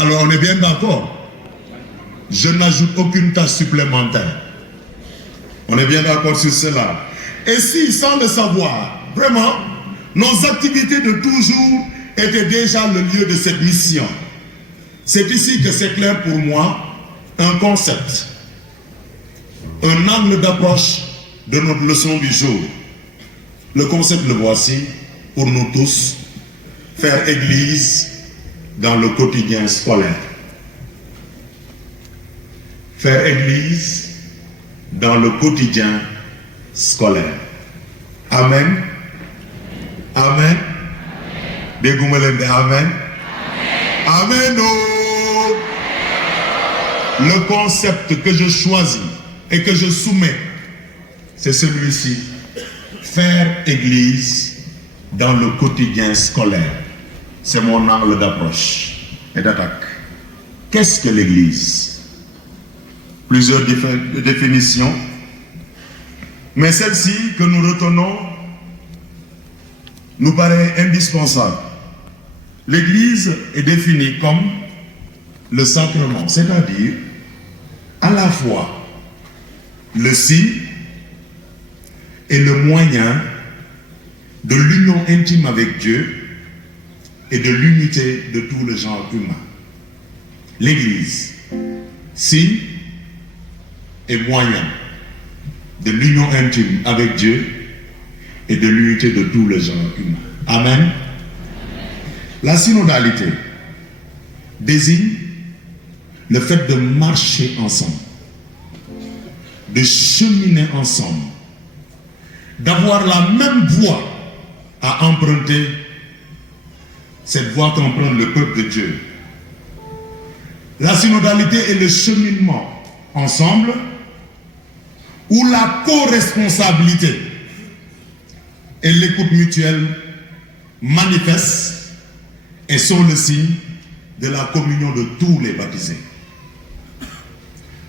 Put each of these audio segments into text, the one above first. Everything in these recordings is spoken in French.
Alors on est bien d'accord. Je n'ajoute aucune tâche supplémentaire. On est bien d'accord sur cela. Et si, sans le savoir, vraiment, nos activités de toujours étaient déjà le lieu de cette mission. C'est ici que c'est clair pour moi un concept, un angle d'approche de notre leçon du jour. Le concept, le voici, pour nous tous, faire église dans le quotidien scolaire. Faire église dans le quotidien scolaire. Amen. Amen. Amen. Amen. Amen. Oh. Le concept que je choisis et que je soumets, c'est celui-ci. Faire église dans le quotidien scolaire. C'est mon angle d'approche et d'attaque. Qu'est-ce que l'église? Plusieurs définitions, mais celle-ci que nous retenons nous paraît indispensable. L'église est définie comme le sacrement, c'est-à-dire à la fois le signe et le moyen de l'union intime avec Dieu et de l'unité de tout le genre humain. L'Église, signe et moyen de l'union intime avec Dieu et de l'unité de tout le genre humain. Amen. La synodalité désigne le fait de marcher ensemble, de cheminer ensemble, d'avoir la même voie à emprunter, cette voie qu'emprunte le peuple de Dieu. La synodalité est le cheminement ensemble où la co-responsabilité et l'écoute mutuelle manifestent et sont le signe de la communion de tous les baptisés.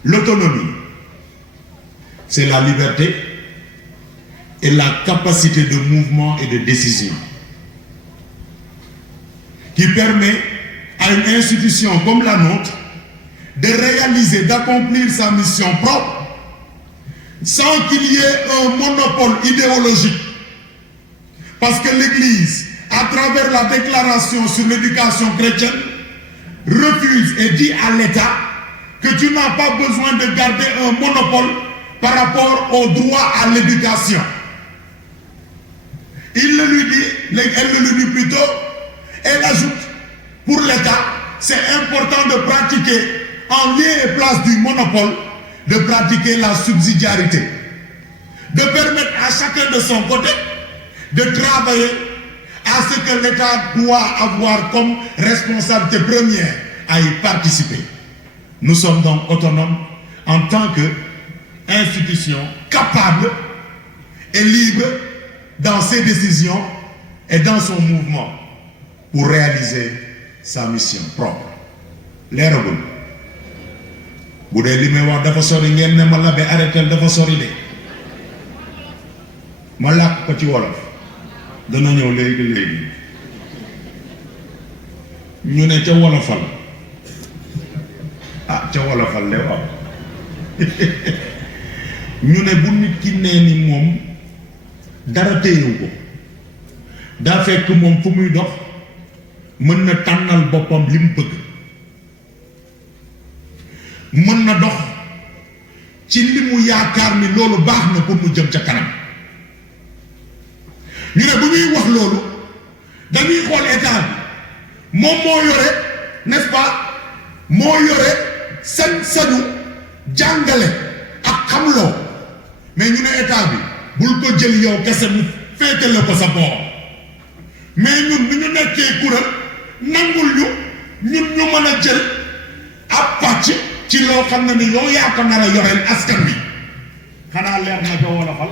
L'autonomie, c'est la liberté et la capacité de mouvement et de décision qui permet à une institution comme la nôtre de réaliser, d'accomplir sa mission propre sans qu'il y ait un monopole idéologique. Parce que l'Église, à travers la déclaration sur l'éducation chrétienne, refuse et dit à l'État que tu n'as pas besoin de garder un monopole par rapport au droit à l'éducation. Elle le lui dit plutôt, elle ajoute, pour l'État, c'est important de pratiquer, en lieu et place du monopole, de pratiquer la subsidiarité, de permettre à chacun de son côté de travailler à ce que l'État doit avoir comme responsabilité première à y participer. Nous sommes donc autonomes en tant qu'institution capable et libre dans ses décisions et dans son mouvement pour réaliser sa mission propre. Leeragul bu dee li may wax dafa sori ngeen ne ma la ba arrêté dafa sori de ma làkk ko ci wolof dana ñëw léegi ñu ne ca wolofal ah ca wolofal le waaw ñu ne bu nit ki nee ni moom dara téyewu ko daa fekk moom fu muy dox mën na tànnal boppam li mu bëgg mën na dox ci li mu yaakaar ni loolu baax na pour mu jëm ca kanam ñu ne bu ñuy wax loolu dañuy xool état bi moom moo yore n'est-ce pas moo yore sañ-sañu jàngale ak xamloo mais ñu ne état bi bul ko jël yow kese mu féetale ko sa boor mais ñun bu ñu nekkee kuréel nangul ñun ñu mën a jël ab pàcc ci loo xam ne ni yow yaa ko nar a yoreel askan bi xanaa leer na ko wala fal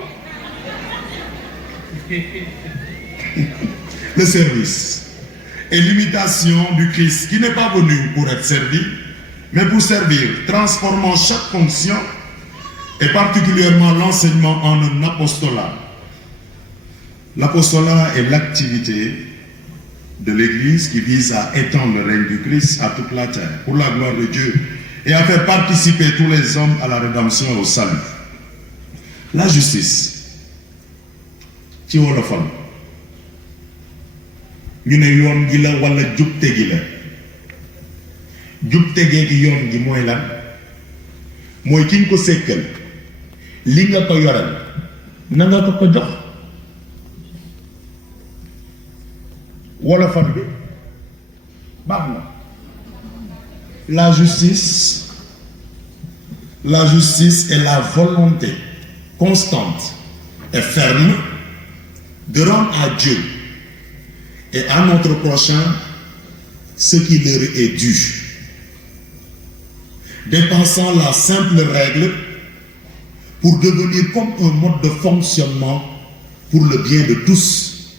le service et l'imitation du Christ qui n'est pas venu pour être servi mais pour servir, transformant chaque fonction et particulièrement l'enseignement en un apostolat. L'apostolat est l'activité de l'Église qui vise à étendre le règne du Christ à toute la terre, pour la gloire de Dieu, et à faire participer tous les hommes à la rédemption et au salut. La justice, ci wolofal ñu ne yoon gi la wala jubte gi la jubte gi yoon gi mooy lan mooy ki nga ko sekkal li nga ko yoral na nga ko jox wolofal bi baax na. La justice est la volonté constante et ferme de rendre à Dieu et à notre prochain ce qui leur est dû, dépensant la simple règle pour devenir comme un mode de fonctionnement pour le bien de tous.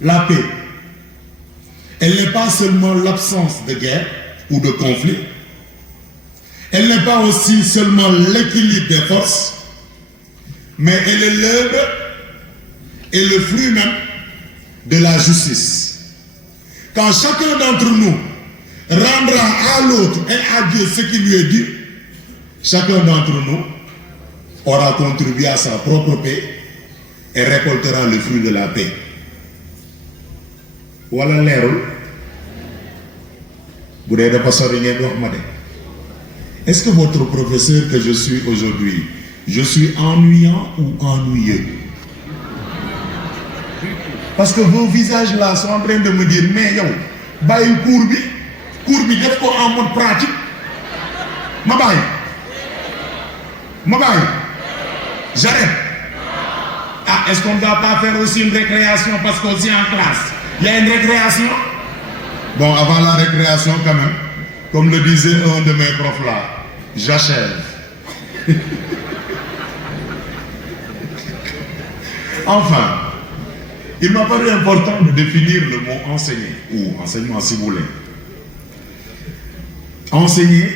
La paix, elle n'est pas seulement l'absence de guerre ou de conflit, elle n'est pas aussi seulement l'équilibre des forces, mais elle est l'œuvre et le fruit même de la justice. Quand chacun d'entre nous rendra à l'autre et à Dieu ce qui lui est dû, chacun d'entre nous aura contribué à sa propre paix et récoltera le fruit de la paix. Voilà l'erreur. Est-ce que votre professeur que je suis aujourd'hui, je suis ennuyant ou ennuyeux? Parce que vos visages là sont en train de me dire, mais yo, bail courbi, def ko en mode pratique. Ma baille, j'arrête. Ah, est-ce qu'on ne va pas faire aussi une récréation parce qu'on est en classe? Il y a une récréation? Bon, avant la récréation quand même, comme le disait un de mes profs là, j'achève. Enfin, il m'a paru important de définir le mot enseigner, ou enseignement si vous voulez. Enseigner,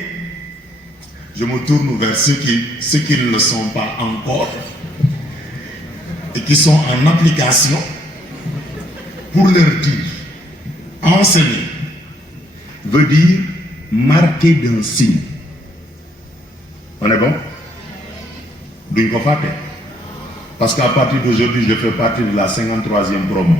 je me tourne vers ceux qui ne le sont pas encore et qui sont en application pour leur dire, enseigner veut dire marquer d'un signe. On est bon? D'une confate. Parce qu'à partir d'aujourd'hui, je fais partie de la 53e promo.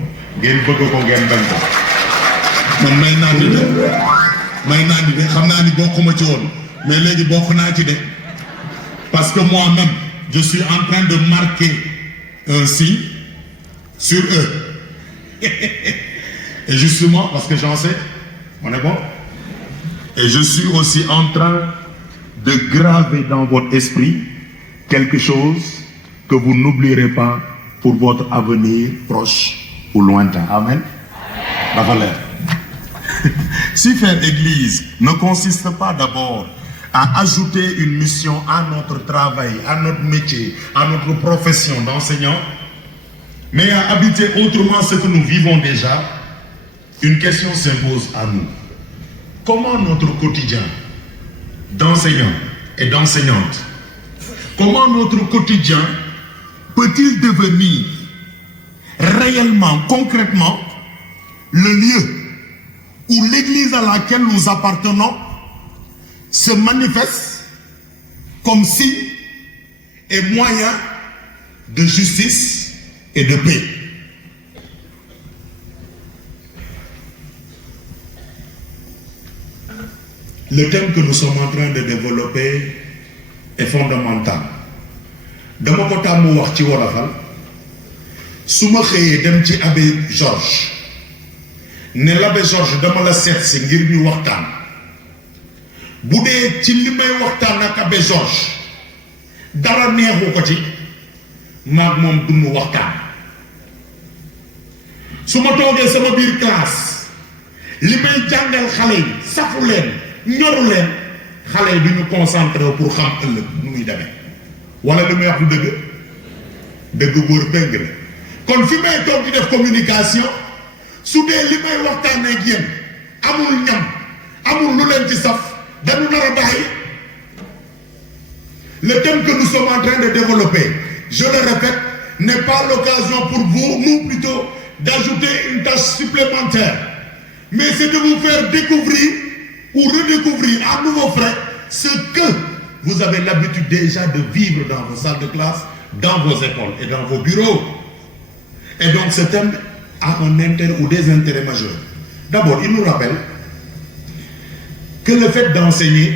Parce que moi-même, je suis en train de marquer un signe sur eux. Et justement, parce que j'en sais, on est bon? Et je suis aussi en train de graver dans votre esprit quelque chose que vous n'oublierez pas pour votre avenir proche ou lointain. Amen. La valeur. Si faire église ne consiste pas d'abord à ajouter une mission à notre travail, à notre métier, à notre profession d'enseignant, mais à habiter autrement ce que nous vivons déjà, une question s'impose à nous. Comment notre quotidien d'enseignants et d'enseignantes, comment notre quotidien peut-il devenir réellement, concrètement, le lieu où l'église à laquelle nous appartenons se manifeste comme signe et moyen de justice et de paix? Le thème que nous sommes en train de développer est fondamental. Dama ko tàmm wax ci wolofal su ma xëyee dem ci abbé Georges ne l'abbé Georges dama la seet si ngir ñu waxtaan bu dee ci li may waxtaan ak abbé Georges dara neexu ko ci maag moom duñu waxtaan su ma toogee sama biir classe li may jàngal xale yi safu leen ñoru leen xale yi duñu concentré pour xam ëllëg nu muy demee wala li may wax du dëgg góor péng la kon fi may toog di def communication su dee li may waxtaan ak yéen amul ñam amul lu leen ci saf dañu nar a bàyyi. Le thème que nous sommes en train de développer, je le répète, n'est pas l'occasion pour vous, nous plutôt, d'ajouter une tâche supplémentaire, mais c'est de vous faire découvrir ou redécouvrir à nouveau frais ce que vous avez l'habitude déjà de vivre dans vos salles de classe, dans vos écoles et dans vos bureaux. Et donc ce thème a un intérêt ou des intérêts majeurs. D'abord, il nous rappelle que le fait d'enseigner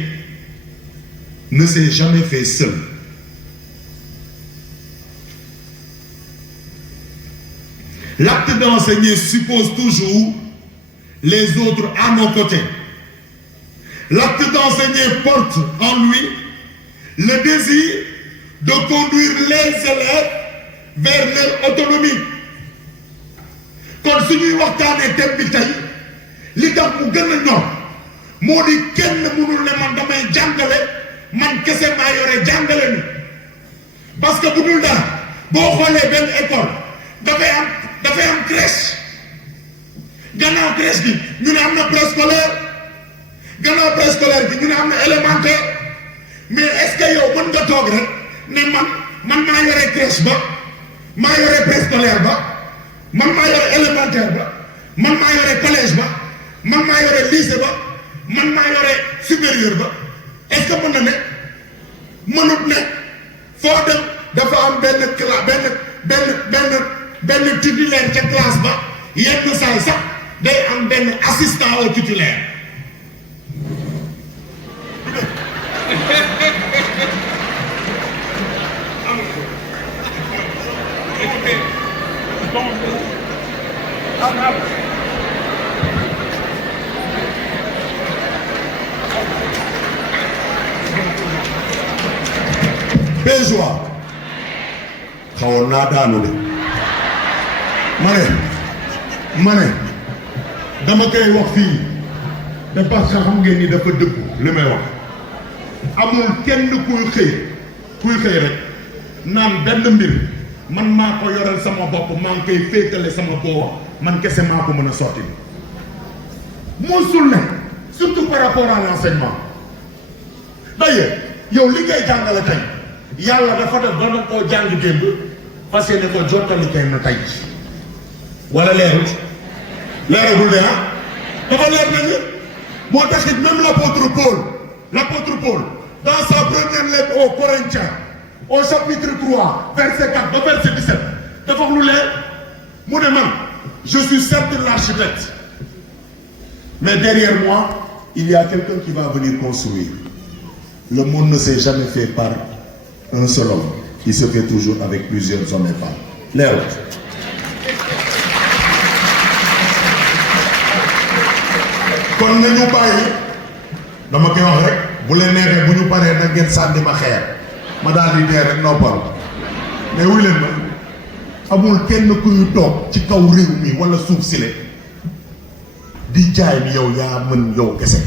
ne s'est jamais fait seul. L'acte d'enseigner suppose toujours les autres à nos côtés. L'acte d'enseigner porte en lui le désir de conduire les élèves vers leur autonomie. Kon suñuy waxtaanee thème bi tey li tax mu gën a ñor moo di kenn mënul ne man damay jàngale man kese maa yore jàngale ni parce que bu dul dara boo xoolee benn école dafay am crèche gannaaw crèche bi ñu ne am na préscolaire gannaaw préscolaire bi ñu ne am na élémentaire mais est-ce que yow mën nga toog rek ne man maa yore crèche ba maa yore préscolaire ba man maa yore élémentaire ba man maa yore collège ba man maa yore lycée ba man maa yore supérieur ba est-ce que mën na ne mënut ne foo dem dafa am benn titulaire ca classe ba yenn saay sax day am benn assistant au titulaire. Péjoie xawoon naa daanu de ma ne dama koy wax fii te parce que xam ngeen ni dafa dëggu li may wax amul kenn kuy xëy rek naan benn mbir man maa ko yoral sama bopp maa ngi koy féetale sama bopp man kese maa ko mën a sotti mosul ne surtout par rapport à l'enseignement. D'ailleurs yow li ngay jàngale tey yàlla dafa def doon koo jàng démb parce que ne ko jottali kay na tey wala leerul de dafa leer nañu moo taxit même l'apôtre Paul dans sa première lettre aux Corinthiens au chapitre 3 verset 4 ba verset 17 dafa wax lu leer mu ne man je suis certes l'architecte mais derrière moi il y a quelqu'un qui va venir construire. Le monde ne s'est jamais fait par un seul homme. Il se fait toujours avec plusieurs hommes et femmes. Leer kon nañu bàyyi dama koy wax rek bu leen neexee bu ñu paree nag ngeen sànni ma xeer ma daal di dee rek noppal mais wuy leen ma amul kenn kuy toog ci kaw réew mi wala suuf si le di jaay ni yow yaa mën yow kese